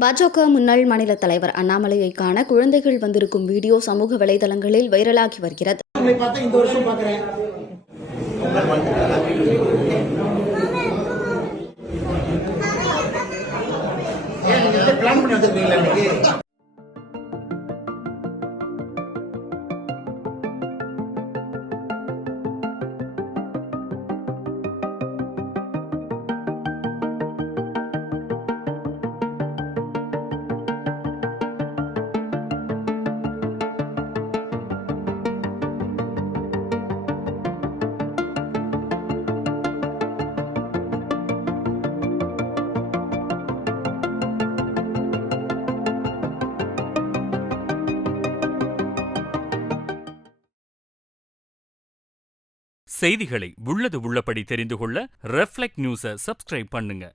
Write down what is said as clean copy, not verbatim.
பாஜக முன்னாள் மாநில தலைவர் அண்ணாமலையை காண குழந்தைகள் வந்திருக்கும் வீடியோ சமூக வலைதளங்களில் வைரலாகி வருகிறது. செய்திகளை உள்ளது உள்ளபடி தெரிந்து கொள்ள ரெஃப்ளெக்ட் நியூஸை சப்ஸ்கிரைப் பண்ணுங்க.